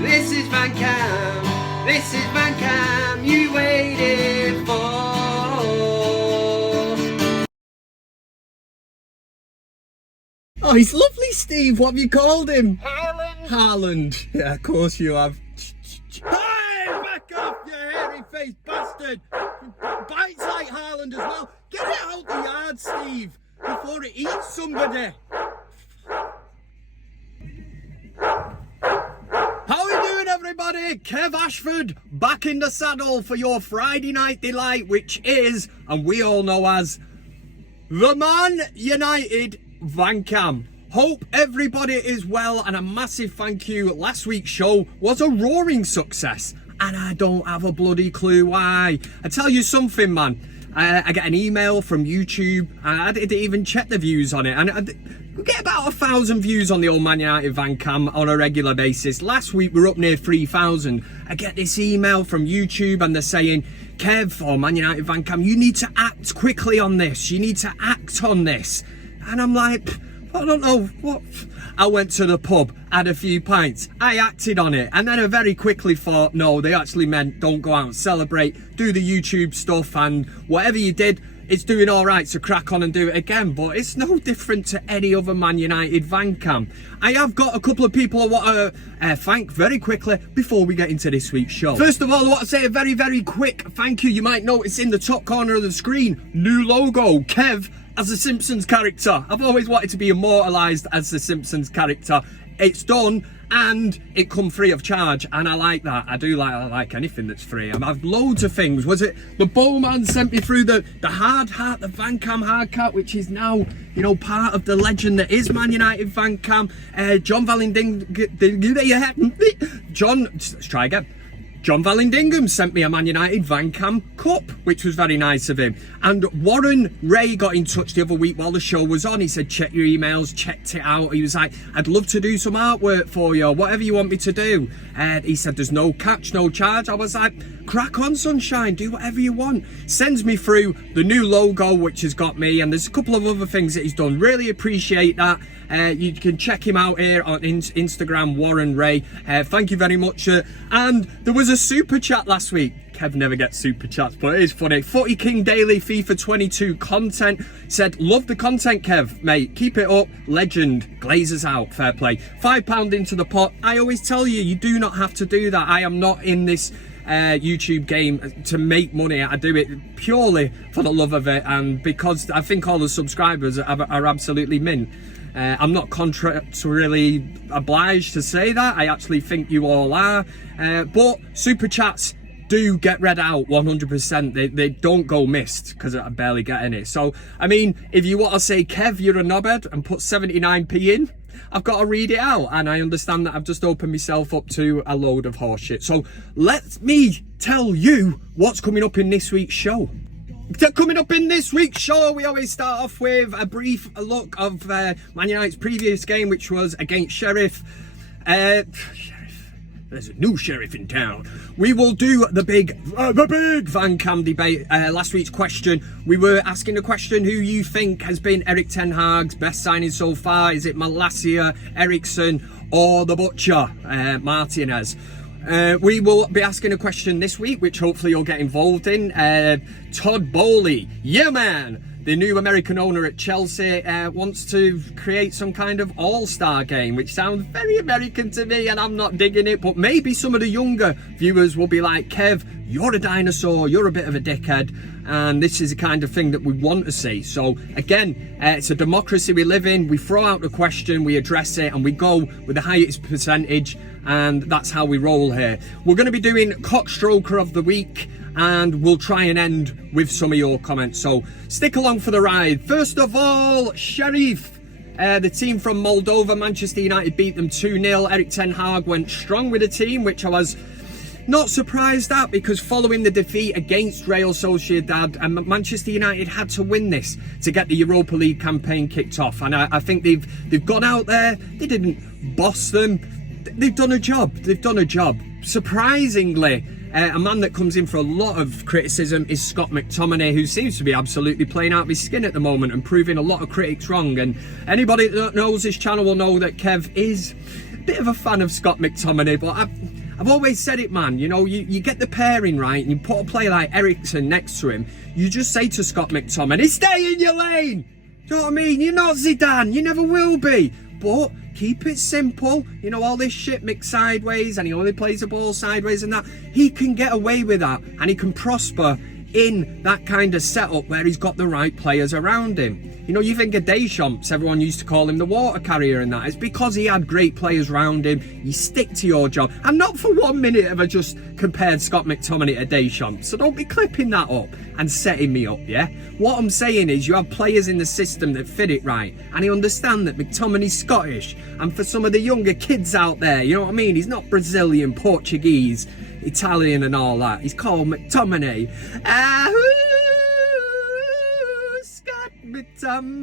This is VanCam. This is VanCam you waited for. Oh, he's lovely, Steve. What have you called him? Haaland. Yeah, of course you have. Hey, back off, you hairy-faced bastard. Bites like Haaland as well. Get it out the yard, Steve, before it eats somebody. How are we doing, everybody? Kev Ashford back in the saddle for your Friday night delight, which is, and we all know as, the ManUtd VanCam. Hope everybody is well, and a massive thank you. Last week's show was a roaring success, and I don't have a bloody clue why. I tell you something, man. I get an email from YouTube, and I didn't even check the views on it, and we get about 1,000 views on the old ManUtd VanCam on a regular basis. Last week we were up near 3,000. I get this email from YouTube, and they're saying, Kev, or ManUtd VanCam, you need to act quickly on this. You need to act on this. And I'm like, I don't know what. I went to the pub, had a few pints, I acted on it, and then I very quickly thought, no, they actually meant don't go out and celebrate, do the YouTube stuff, and whatever you did, it's doing all right, so crack on and do it again. But it's no different to any other ManUtd VanCam. I have got a couple of people I want to thank very quickly before we get into this week's show. First of all, I want to say a very, very quick thank you. You might notice in the top corner of the screen, new logo, Kev as a Simpsons character. I've always wanted to be immortalised as the Simpsons character. It's done, and it come free of charge, and I like that. I like anything that's free. I've had loads of things. Was it the Bowman sent me through the hard hat, the VanCam hard hat, which is now, you know, part of the legend that is ManUtd VanCam. John Vallandigham sent me a ManUtd VanCam cup, which was very nice of him. And Warren Ray got in touch the other week while the show was on. He said, check your emails, checked it out. He was like, I'd love to do some artwork for you, or whatever you want me to do. He said, there's no catch, no charge. I was like, crack on, sunshine, do whatever you want. Sends me through the new logo, which has got me, and there's a couple of other things that he's done. Really appreciate that. You can check him out here on Instagram, Warren Ray. Thank you very much. And there was a super chat last week. Kev never gets super chats, but it is funny. Footy King Daily FIFA 22 content said, love the content, Kev, mate. Keep it up. Legend. Glazers out. Fair play. £5 into the pot. I always tell you, you do not have to do that. I am not in this YouTube game to make money. I do it purely for the love of it, and because I think all the subscribers are absolutely mint. I'm not contractually obliged to say that. I actually think you all are. But super chats do get read out 100%. They don't go missed because I barely get any. So, I mean, if you want to say, Kev, you're a knobhead, and put 79p in, I've got to read it out. And I understand that I've just opened myself up to a load of horseshit. So, let me tell you what's coming up in this week's show. Coming up in this week's show, we always start off with a brief look of Man United's previous game, which was against Sheriff. There's a new sheriff in town. We will do the big VanCam debate. Last week's question, we were asking the question, who you think has been Eric Ten Hag's best signing so far? Is it Malacia, Eriksson, or the Butcher, Martinez? We will be asking a question this week, which hopefully you'll get involved in. Todd Bowley, yeah man, the new American owner at Chelsea, wants to create some kind of all-star game, which sounds very American to me, and I'm not digging it, but maybe some of the younger viewers will be like, Kev, you're a dinosaur, you're a bit of a dickhead, and this is the kind of thing that we want to see. So again, it's a democracy we live in. We throw out the question, we address it, and we go with the highest percentage, and that's how we roll here. We're going to be doing CockStroker of the week, and we'll try and end with some of your comments, so stick along for the ride. First of all, Sheriff, the team from Moldova, Manchester United beat them 2-0. Eric Ten Hag went strong with the team, which I was not surprised at, because following the defeat against Real Sociedad, Manchester United had to win this to get the Europa League campaign kicked off, and I think they've gone out there, they didn't boss them, they've done a job. Surprisingly, a man that comes in for a lot of criticism is Scott McTominay, who seems to be absolutely playing out of his skin at the moment and proving a lot of critics wrong. And anybody that knows this channel will know that Kev is bit of a fan of Scott McTominay, but I've always said it, man. You know, you get the pairing right and you put a player like Eriksen next to him, you just say to Scott McTominay, stay in your lane. Do you know what I mean? You're not Zidane, you never will be. But keep it simple. You know, all this shit mixed sideways and he only plays the ball sideways and that. He can get away with that and he can prosper in that kind of setup where he's got the right players around him. You know, you think of Deschamps, everyone used to call him the water carrier and that. It's because he had great players around him. You stick to your job. And not for 1 minute have I just compared Scott McTominay to Deschamps. So don't be clipping that up and setting me up, yeah? What I'm saying is you have players in the system that fit it right. And you understand that McTominay's Scottish. And for some of the younger kids out there, you know what I mean? He's not Brazilian, Portuguese, Italian and all that. He's called McTominay. Scott McTominay.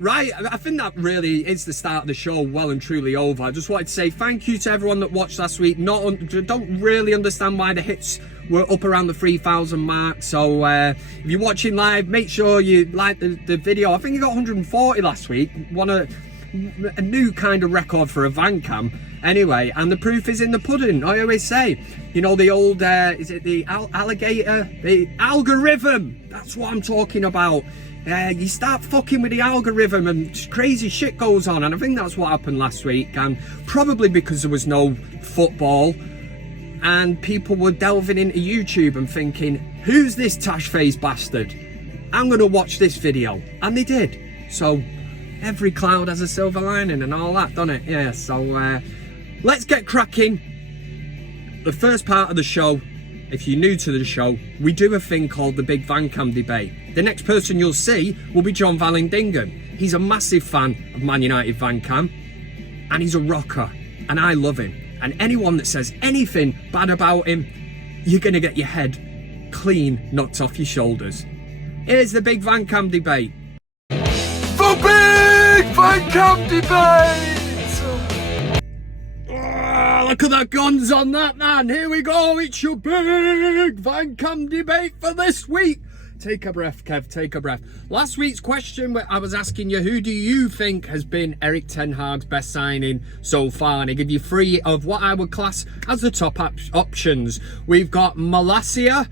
Right, I think that really is the start of the show well and truly over. I just wanted to say thank you to everyone that watched last week. Don't really understand why the hits were up around the 3,000 mark. So if you're watching live, make sure you like the video. I think you got 140 last week. A new kind of record for a VanCam. Anyway, and the proof is in the pudding. I always say, you know, the old, is it the alligator? The algorithm. That's what I'm talking about. You start fucking with the algorithm and crazy shit goes on, and I think that's what happened last week, and probably because there was no football and people were delving into YouTube and thinking, who's this tash-faced bastard? I'm gonna watch this video, and they did. So every cloud has a silver lining and all that, doesn't it? Yeah, so let's get cracking. The first part of the show, if you're new to the show, we do a thing called the Big VanCam Debate. The next person you'll see will be John Vallandigham. He's a massive fan of ManUtd VanCam, and he's a rocker, and I love him. And anyone that says anything bad about him, you're going to get your head clean knocked off your shoulders. Here's the Big VanCam Debate. The Big VanCam Debate! Look at the guns on that, man. Here we go. It's your Big VanCam Debate for this week. Take a breath, Kev, take a breath. Last week's question, I was asking you, who do you think has been Eric Ten Hag's best signing so far? And I give you 3 of what I would class as the top options. We've got Malacia,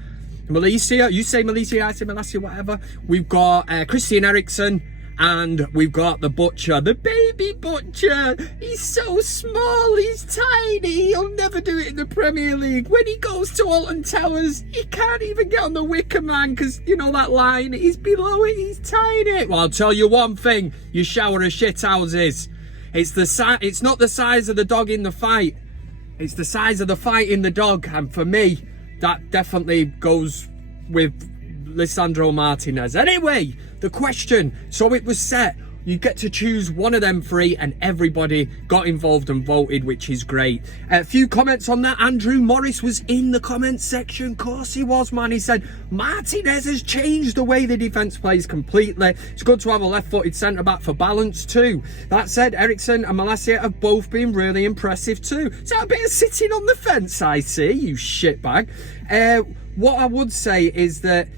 you say Malacia, I say Malacia, whatever. We've got Christian Eriksen. And we've got the butcher, the baby butcher. He's so small, he's tiny. He'll never do it in the Premier League. When he goes to Alton Towers, he can't even get on the Wicker Man because, you know, that line, he's below it, he's tiny. Well, I'll tell you one thing, you shower of shit houses. It's not the size of the dog in the fight. It's the size of the fight in the dog. And for me, that definitely goes with Lisandro Martinez. Anyway, the question, so it was set, you get to choose one of them 3 and everybody got involved and voted, which is great. A few comments on that. Andrew Morris was in the comments section. Of course he was, man. He said Martinez has changed the way the defence plays completely. It's good to have a left-footed centre-back for balance too. That said, Eriksen and Malacia have both been really impressive too. So a bit of sitting on the fence, I see, you shitbag. What I would say is that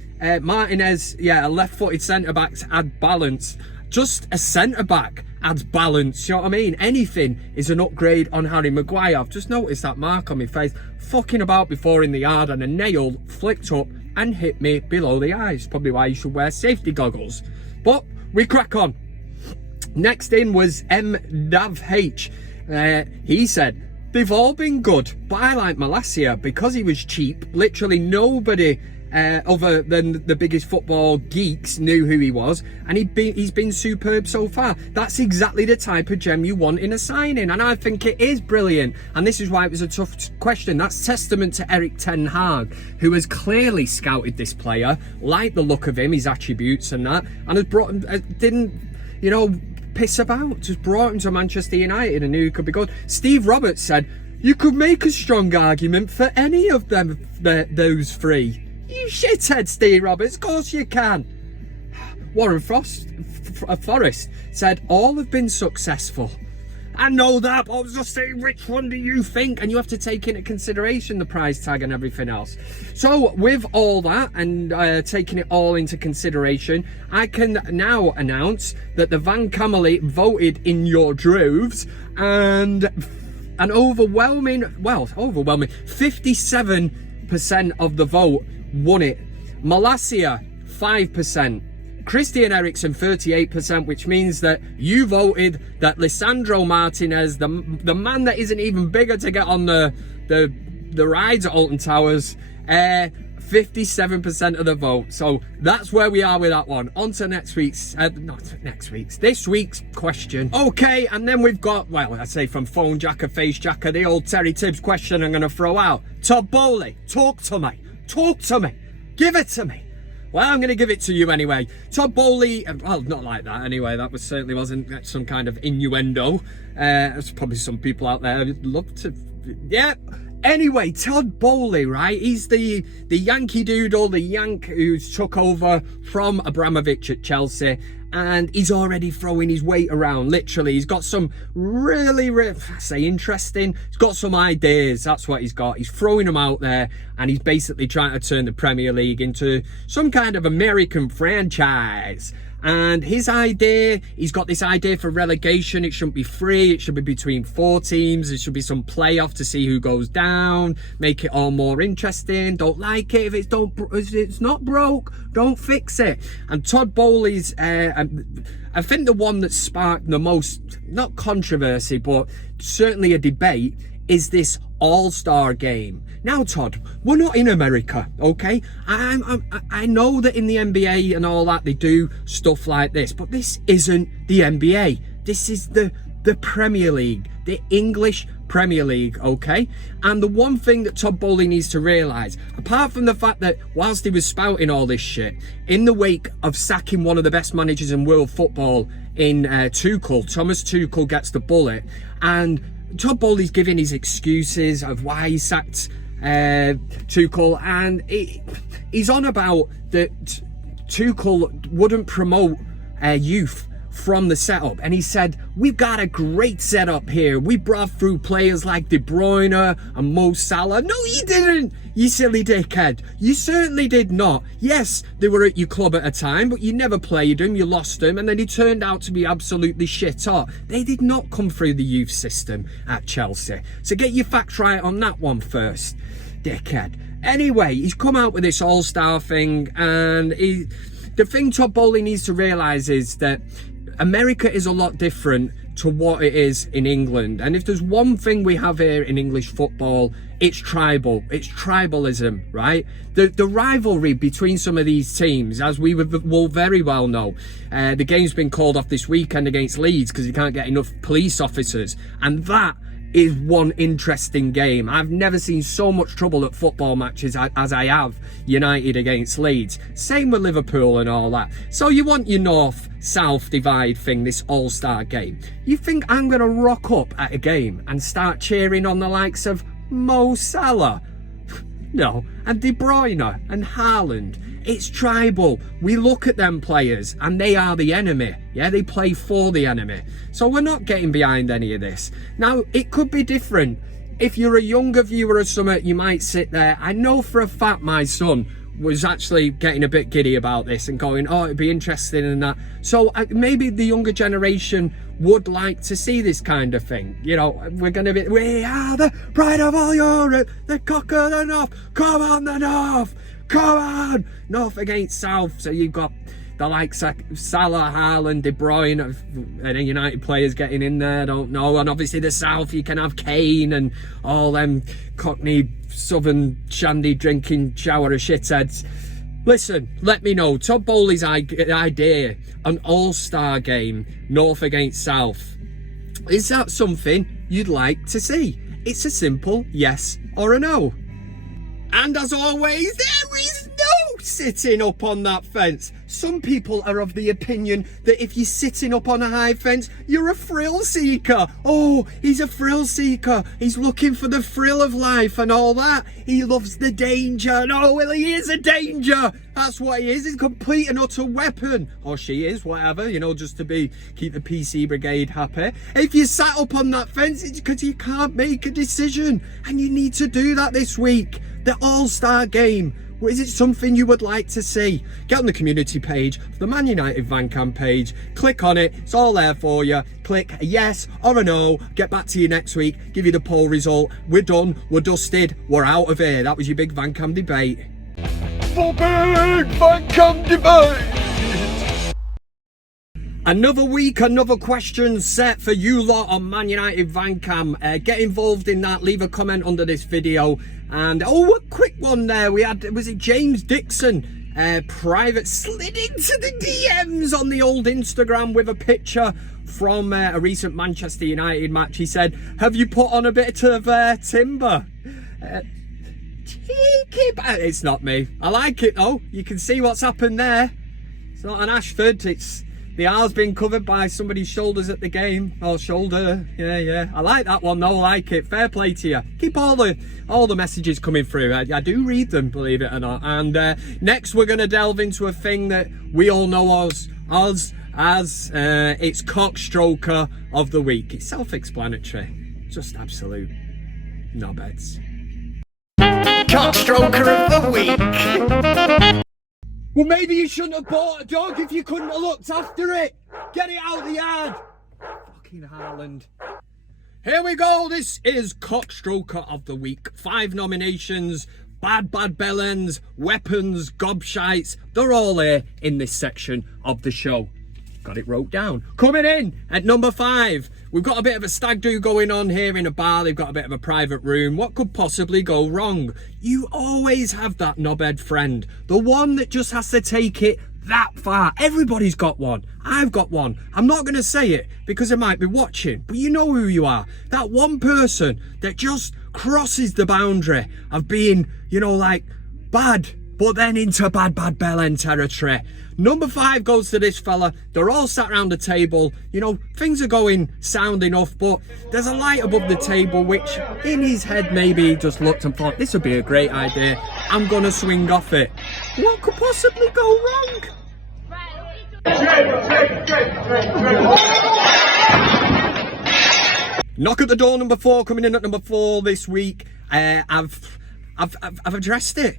Martinez, yeah, a left-footed centre-back to add balance. Just a centre-back adds balance, you know what I mean? Anything is an upgrade on Harry Maguire. I've just noticed that mark on my face. Fucking about before in the yard and a nail flicked up and hit me below the eyes. Probably why you should wear safety goggles. But we crack on. Next in was MUFC H. He said, they've all been good, but I like Malacia because he was cheap. Literally nobody other than the biggest football geeks knew who he was, and he's been superb so far. That's exactly the type of gem you want in a signing, and I think it is brilliant. And this is why it was a tough question. That's testament to Eric Ten Hag, who has clearly scouted this player, liked the look of him, his attributes and that, and has brought him, didn't, you know, piss about, just brought him to Manchester United and knew he could be good. Steve Roberts said, you could make a strong argument for any of them, those 3. You shithead, Steve Roberts, of course you can. Warren Forrest said, all have been successful. I know that, but I was just saying, which one do you think? And you have to take into consideration the price tag and everything else. So with all that and taking it all into consideration, I can now announce that the VanCam Elite voted in your droves, and an overwhelming 57% of the vote won it. Malasia, 5%. Christian Eriksen, 38%, which means that you voted that Lisandro Martinez, the man that isn't even bigger to get on the rides at Alton Towers, 57% of the vote. So that's where we are with that one. On to this week's question. Okay, and then we've got, well, I say from Phone Jacker, Face Jacker, the old Terry Tibbs question I'm going to throw out. Todd Bowley, talk to me. Give it to me. Well, I'm going to give it to you anyway. Todd Bowley, well, not like that anyway. That certainly wasn't some kind of innuendo. There's probably some people out there who'd love to, yeah. Anyway, Todd Bowley, right? He's the Yankee doodle, the Yank who's took over from Abramovich at Chelsea, and he's already throwing his weight around, literally. He's got some really interesting, he's got some ideas, that's what he's got. He's throwing them out there, and he's basically trying to turn the Premier League into some kind of American franchise. And his idea, he's got this idea for relegation. It shouldn't be free. It should be between 4 teams. There should be some playoff to see who goes down. Make it all more interesting. Don't like it if it's not broke. Don't fix it. And Todd Bowley's, I think the one that sparked the most, not controversy, but certainly a debate, is this all-star game. Now, Todd, we're not in America, okay? I know that in the NBA and all that, they do stuff like this, but this isn't the NBA. This is the Premier League, the English Premier League, okay? And the one thing that Todd Bowley needs to realise, apart from the fact that whilst he was spouting all this shit, in the wake of sacking one of the best managers in world football in Tuchel, Thomas Tuchel gets the bullet, and Todd Bowley's giving his excuses of why he sacked Tuchel, and he's on about that Tuchel wouldn't promote youth from the setup, and he said, we've got a great setup here. We brought through players like De Bruyne and Mo Salah. No, you didn't, you silly dickhead. You certainly did not. Yes, they were at your club at a time, but you never played them, you lost them, and then he turned out to be absolutely shit hot. They did not come through the youth system at Chelsea. So get your facts right on that one first, dickhead. Anyway, he's come out with this all-star thing, and the thing Todd Bowley needs to realise is that America is a lot different to what it is in England. And if there's one thing we have here in English football, it's tribal. It's tribalism, right? The rivalry between some of these teams, as we will very well know, the game's been called off this weekend against Leeds because you can't get enough police officers. And that is one interesting game. I've never seen so much trouble at football matches as I have United against Leeds. Same with Liverpool and all that. So you want your north-south divide thing, this all-star game. You think I'm going to rock up at a game and start cheering on the likes of Mo Salah? No. And De Bruyne and Haaland. It's tribal. We look at them players and they are the enemy. Yeah, they play for the enemy. So we're not getting behind any of this. Now, it could be different. If you're a younger viewer or something, you might sit there. I know for a fact my son was actually getting a bit giddy about this and going, oh, it'd be interesting and that. So maybe the younger generation would like to see this kind of thing. You know, we are the pride of all Europe, the cock of the north. Come on, the north. Come on! North against South. So you've got the likes of Salah, Haaland, De Bruyne, any United players getting in there, I don't know. And obviously the South, you can have Kane and all them Cockney, Southern, shandy drinking shower of shitheads. Listen, let me know. Todd Bowley's idea, an all-star game, North against South. Is that something you'd like to see? It's a simple yes or a no. And as always, there is no sitting up on that fence. Some people are of the opinion that if you're sitting up on a high fence, you're a thrill seeker. Oh, he's a thrill seeker. He's looking for the thrill of life and all that. He loves the danger. No, well, he is a danger. That's what he is. He's a complete and utter weapon. Or she is, whatever, you know, just to keep the PC brigade happy. If you sat up on that fence, it's because you can't make a decision. And you need to do that this week. The All-Star Game. Is it something you would like to see? Get on the community page, the ManUtd VanCam page, click on it, it's all there for you. Click a yes or a no, get back to you next week, give you the poll result. We're done, we're dusted, we're out of here. That was your Big VanCam Debate. For Big VanCam Debate! Another week, another question set for you lot on ManUtd VanCam. Get involved in that, leave a comment under this video. And oh, a quick one there. We had, was it James Dixon? Private slid into the DMs on the old Instagram with a picture from a recent Manchester United match. He said, have you put on a bit of timber? It's not me. I like it though. You can see what's happened there. It's not an Ashford. It's the R's been covered by somebody's shoulders at the game. Or shoulder. Yeah. I like that one though. I like it. Fair play to you. Keep all the messages coming through. I do read them, believe it or not. And next we're going to delve into a thing that we all know as it's CockStroker of the week. It's self-explanatory. Just absolute knobheads. CockStroker of the week! Well, maybe you shouldn't have bought a dog if you couldn't have looked after it. Get it out the yard. Fucking Haaland. Here we go. This is CockStroker of the week. 5 nominations. Bad bellends, weapons, gobshites. They're all here in this section of the show. Got it wrote down. Coming in at number 5. We've got a bit of a stag do going on here in a bar. They've got a bit of a private room. What could possibly go wrong? You always have that knobhead friend. The one that just has to take it that far. Everybody's got one. I've got one. I'm not going to say it because I might be watching, but you know who you are. That one person that just crosses the boundary of being, you know, like bad, but then into bad bellend territory. Number 5 goes to this fella. They're all sat around the table. You know, things are going sound enough, but there's a light above the table, which in his head maybe he just looked and thought, this would be a great idea. I'm going to swing off it. What could possibly go wrong? Knock at the door, number 4. Coming in at number 4 this week. I've addressed it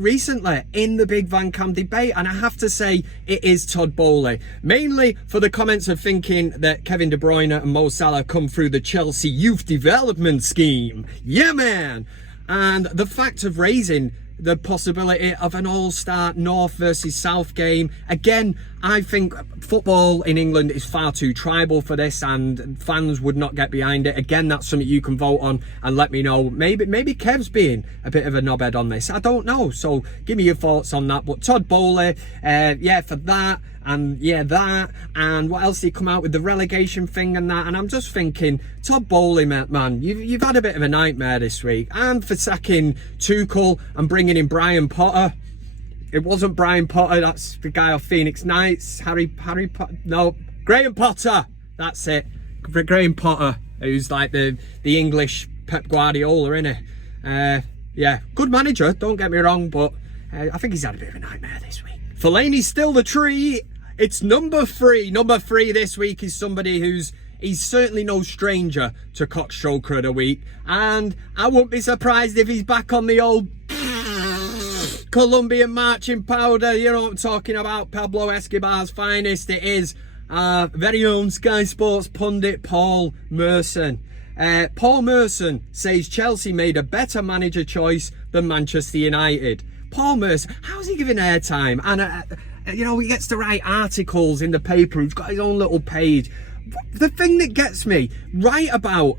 recently in the Big VanCam Debate, and I have to say it is Todd Boehly. Mainly for the comments of thinking that Kevin De Bruyne and Mo Salah come through the Chelsea youth development scheme. Yeah, man. And the fact of raising the possibility of an all-star North versus South game. Again, I think football in England is far too tribal for this, and fans would not get behind it. Again, that's something you can vote on and let me know. Maybe Kev's being a bit of a knobhead on this. I don't know. So give me your thoughts on that. But Todd Boehly, yeah, for that. And yeah, that, and what else did he come out with, the relegation thing and that. And I'm just thinking, Todd Boehly, man, you've had a bit of a nightmare this week. And for sacking Tuchel and bringing in Brian Potter. It wasn't Brian Potter, that's the guy of Phoenix Knights. Harry Potter, no, Graham Potter, that's it. Graham Potter, who's like the English Pep Guardiola, innit? Yeah, good manager, don't get me wrong, but I think he's had a bit of a nightmare this week. Fellaini's still the tree. It's number 3. Number 3 this week is somebody he's certainly no stranger to CockStroker of the week. And I wouldn't be surprised if he's back on the old Colombian marching powder. You know what I'm talking about. Pablo Escobar's finest. It is our very own Sky Sports pundit, Paul Merson. Paul Merson says Chelsea made a better manager choice than Manchester United. Paul Merson, how's he giving airtime? And you know, he gets to write articles in the paper. He's got his own little page. The thing that gets me right about,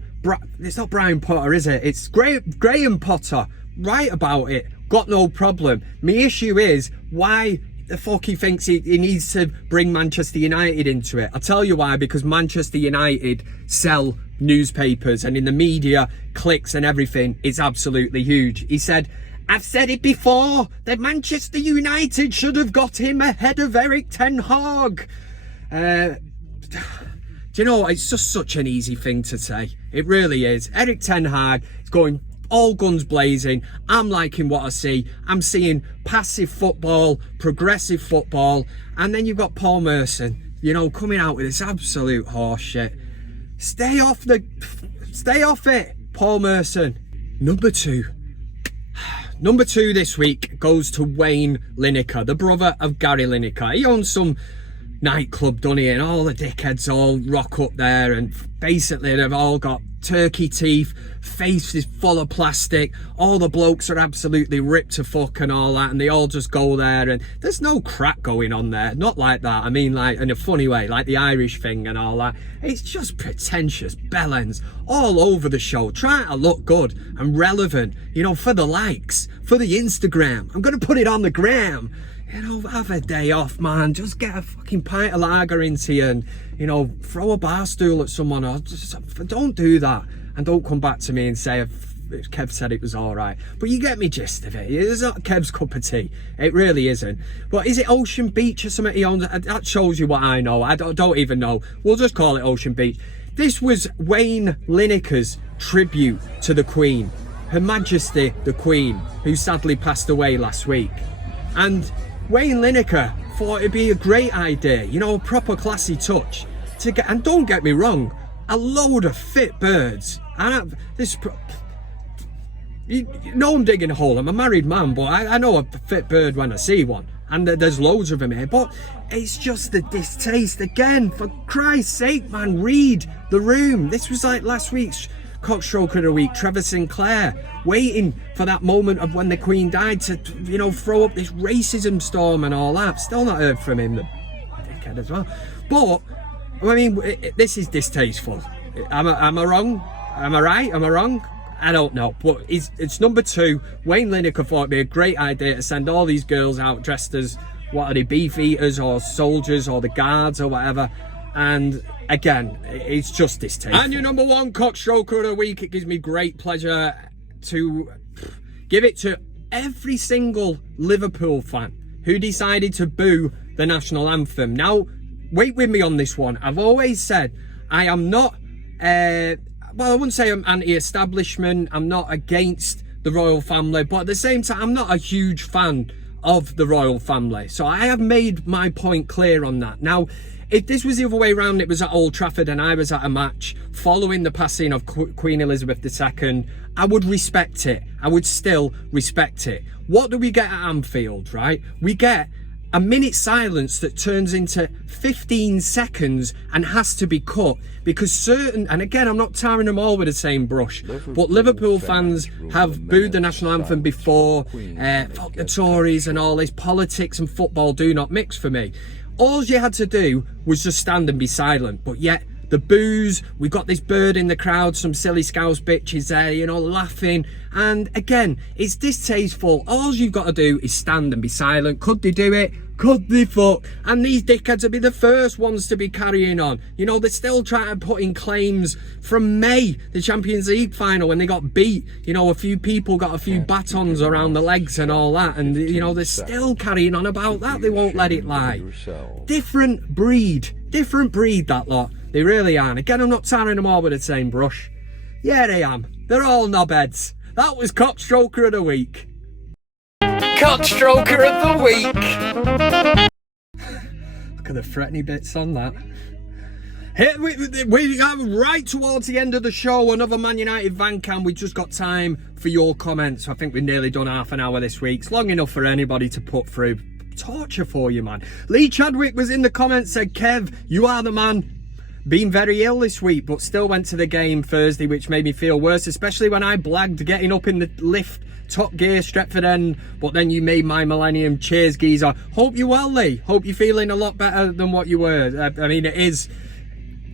it's not Brian Potter, is it? It's Graham Potter. Right about it. Got no problem. My issue is why the fuck he thinks he needs to bring Manchester United into it. I'll tell you why. Because Manchester United sell newspapers, and in the media, clicks and everything is absolutely huge. He said I've said it before, that Manchester United should have got him ahead of Eric Ten Hag. Do you know, it's just such an easy thing to say. It really is. Eric Ten Hag is going all guns blazing. I'm liking what I see. I'm seeing passive football, progressive football, and then you've got Paul Merson, you know, coming out with this absolute horse shit. Stay off it, Paul Merson. Number two this week goes to Wayne Lineker, the brother of Gary Lineker. He owns some nightclub, doesn't he? And all the dickheads all rock up there, and basically they've all got turkey teeth, faces full of plastic, all the blokes are absolutely ripped to fuck and all that, and they all just go there, and there's no crack going on there, not like that. I mean, like in a funny way, like the Irish thing and all that. It's just pretentious bellends all over the show, trying to look good and relevant, you know, for the likes, for the Instagram. I'm gonna put it on the gram. You know, have a day off, man. Just get a fucking pint of lager into you and, you know, throw a bar stool at someone. Or just, don't do that. And don't come back to me and say, Kev said it was all right. But you get me gist of it. It's not Kev's cup of tea. It really isn't. But is it Ocean Beach or something he owns? That shows you what I know. I don't even know. We'll just call it Ocean Beach. This was Wayne Lineker's tribute to the Queen. Her Majesty, the Queen, who sadly passed away last week. And Wayne Lineker thought it'd be a great idea, you know, a proper classy touch to get, and don't get me wrong, a load of fit birds. And you know, I'm digging a hole. I'm a married man, but I know a fit bird when I see one, and there's loads of them here. But it's just the distaste again. For Christ's sake, man, read the room. This was like last week's CockStroker of the week, Trevor Sinclair, waiting for that moment of when the Queen died to, you know, throw up this racism storm and all that. Still not heard from him, the dickhead as well. But I mean, this is distasteful. Am I wrong? Am I right? Am I wrong? I don't know. But it's number two. Wayne Lineker thought it'd be a great idea to send all these girls out dressed as, what are they, beef eaters or soldiers or the guards or whatever. And again, it's just distasteful. And your number one CockStroker of the week, it gives me great pleasure to give it to every single Liverpool fan who decided to boo the national anthem. Now, wait with me on this one. I've always said I am not, well, I wouldn't say I'm anti-establishment. I'm not against the royal family, but at the same time, I'm not a huge fan of the royal family. So I have made my point clear on that. Now, if this was the other way around, it was at Old Trafford and I was at a match following the passing of Queen Elizabeth II, I would respect it. I would still respect it. What do we get at Anfield, right? We get a minute silence that turns into 15 seconds and has to be cut because certain, and again, I'm not tarring them all with the same brush, but Liverpool fans have booed the national anthem before. Fuck the Tories and all this. Politics and football do not mix for me. All you had to do was just stand and be silent, but yet the boos, we got this bird in the crowd, some silly scouse bitches there, you know, laughing, and again, it's distasteful. All you've got to do is stand and be silent. Could they do it? Could they fuck? And these dickheads would be the first ones to be carrying on. You know, they're still trying to put in claims from May, the Champions League final, when they got beat. You know, a few people got a few batons around the legs and all that, and, you know, they're still carrying on about that. They won't let it lie. Different breed, that lot. They really are. And again, I'm not tarring them all with the same brush. Yeah, they am. They're all knobheads. That was CockStroker of the week. CockStroker of the week. Look at the threatening bits on that. Here we are right towards the end of the show. Another ManUtd VanCam. We just got time for your comments. I think we've nearly done half an hour this week. It's long enough for anybody to put through. Torture for you, man. Lee Chadwick was in the comments, said, Kev, you are the man. Been very ill this week, but still went to the game Thursday, which made me feel worse, especially when I blagged getting up in the lift, Top Gear, Stretford End, but then you made my millennium. Cheers, geezer. Hope you're well, Lee. Hope you're feeling a lot better than what you were. I mean, it's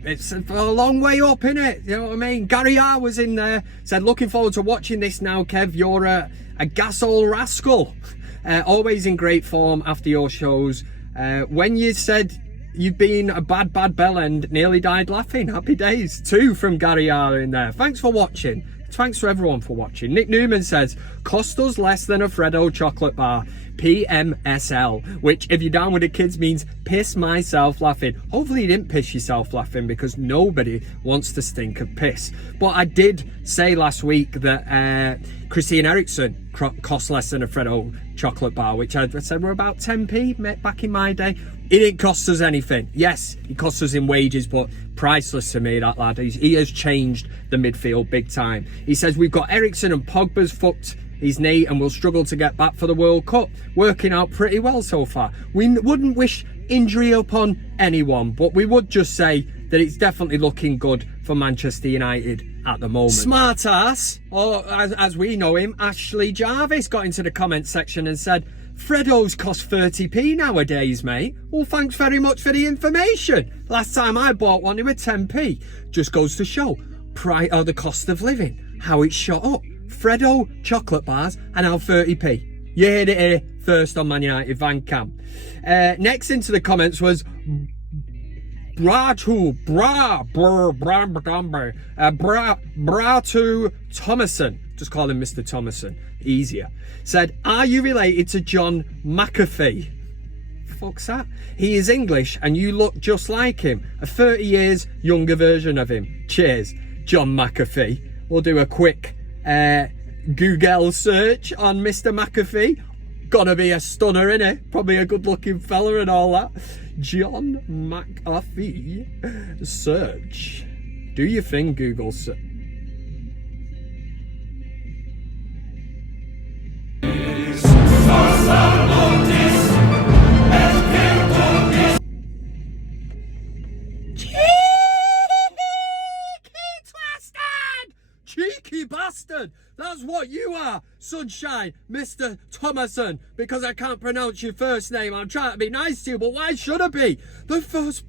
a long way up, innit? You know what I mean? Gary R was in there, said, looking forward to watching this now, Kev. You're a gas old rascal. Always in great form after your shows. When you said you've been a bad bellend, nearly died laughing. Happy days. 2 from Gary R in there. Thanks for watching. Thanks to everyone for watching. Nick Newman says, cost us less than a Freddo chocolate bar. PMSL, which if you're down with the kids means piss myself laughing. Hopefully you didn't piss yourself laughing, because nobody wants to stink of piss. But I did say last week that Christine Erickson cost less than a Freddo chocolate bar, which I said were about 10p back in my day. It didn't cost us anything. Yes, it cost us in wages, but priceless to me, that lad. He has changed the midfield big time. He says, we've got Ericsson and Pogba's fucked his knee and will struggle to get back for the World Cup. Working out pretty well so far. We wouldn't wish injury upon anyone, but we would just say that it's definitely looking good for Manchester United at the moment. Smart ass, or as we know him, Ashley Jarvis, got into the comment section and said, Freddos cost 30p nowadays, mate. Well, thanks very much for the information. Last time I bought one, they were 10p. Just goes to show the cost of living, how it's shot up. Freddo chocolate bars are now 30p. You heard it here first on ManUtd VanCam. Next into the comments was Bratu Thomason. Just call him Mr. Thomason. Easier. Said, are you related to John McAfee? Fuck's that? He is English and you look just like him. A 30 years younger version of him. Cheers, John McAfee. We'll do a quick Google search on Mr. McAfee. Gotta be a stunner, innit? Probably a good looking fella and all that. John McAfee. Search. Do your thing, Google search. Cheeky bastard! That's what you are, Sunshine, Mr. Thomason. Because I can't pronounce your first name, I'm trying to be nice to you, but why should I be? The first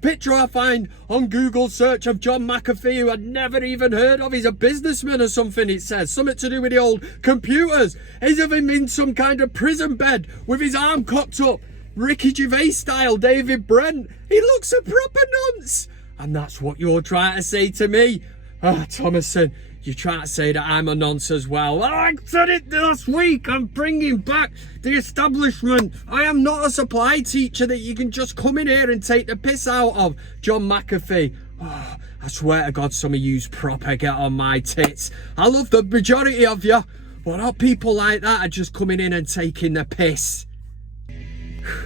picture I find on Google search of John McAfee, who I'd never even heard of. He's a businessman or something, it says. Something to do with the old computers. He's of him in some kind of prison bed with his arm cocked up. Ricky Gervais style, David Brent. He looks a proper nonce. And that's what you're trying to say to me. Ah, Thomason, you're trying to say that I'm a nonce as well. I said it last week. I'm bringing back the establishment. I am not a supply teacher that you can just come in here and take the piss out of. John McAfee. Oh, I swear to God, some of you's proper get on my tits. I love the majority of you, but not people like that are just coming in and taking the piss.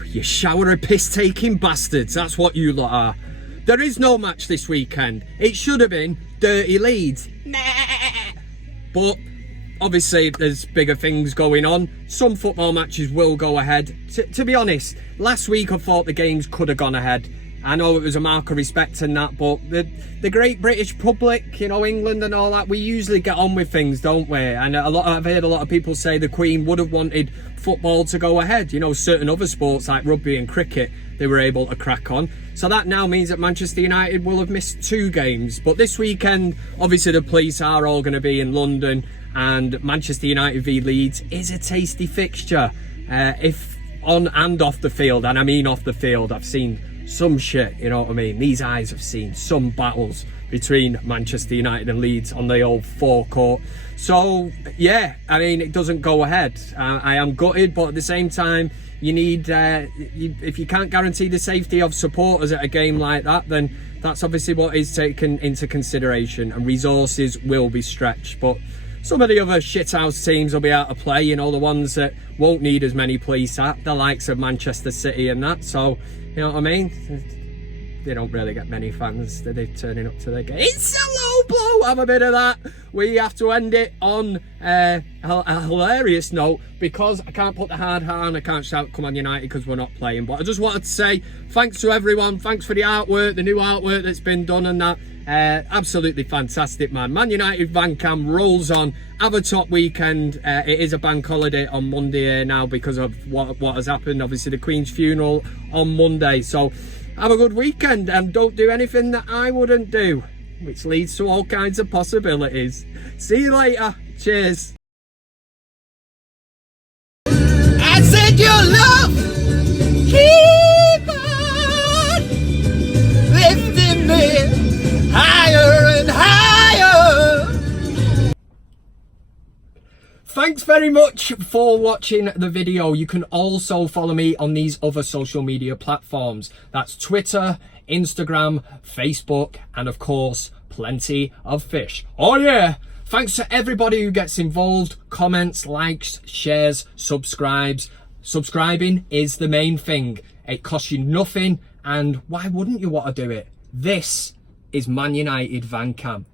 You shower of piss-taking bastards. That's what you lot are. There is no match this weekend. It should have been Dirty Leeds. But obviously there's bigger things going on. Some football matches will go ahead. To be honest, last week I thought the games could have gone ahead. I know it was a mark of respect and that, but the great British public, you know, England and all that, we usually get on with things, don't we? And I've heard a lot of people say the Queen would have wanted football to go ahead. You know, certain other sports like rugby and cricket, they were able to crack on. So that now means that Manchester United will have missed 2 games. But this weekend, obviously the police are all going to be in London, and Manchester United v Leeds is a tasty fixture. If on and off the field, and I mean off the field, I've seen some shit, you know what I mean? These eyes have seen some battles between Manchester United and Leeds on the old forecourt. So, yeah, I mean, it doesn't go ahead. I am gutted, but at the same time, you need, if you can't guarantee the safety of supporters at a game like that, then that's obviously what is taken into consideration, and resources will be stretched. But some of the other shithouse teams will be out of play, you know, the ones that won't need as many police at, the likes of Manchester City and that. So, you know what I mean? They don't really get many fans that they're turning up to their game. It's a low blow, have a bit of that. We have to end it on a hilarious note, because I can't put the hard hat on, I can't shout come on United because we're not playing. But I just wanted to say thanks to everyone, thanks for the artwork, the new artwork that's been done and that. Absolutely fantastic, man. ManUtd VanCam rolls on. Have a top weekend. It is a bank holiday on Monday here now because of what has happened. Obviously the Queen's funeral on Monday. So have a good weekend and don't do anything that I wouldn't do, which leads to all kinds of possibilities. See you later. Cheers. I said your love keep on lifting me higher and higher. very much for watching the video. You can also follow me on these other social media platforms. That's Twitter, Instagram, Facebook, and of course, plenty of fish. Oh yeah! Thanks to everybody who gets involved, comments, likes, shares, subscribes. Subscribing is the main thing. It costs you nothing, and why wouldn't you want to do it? This is ManUtd VanCam.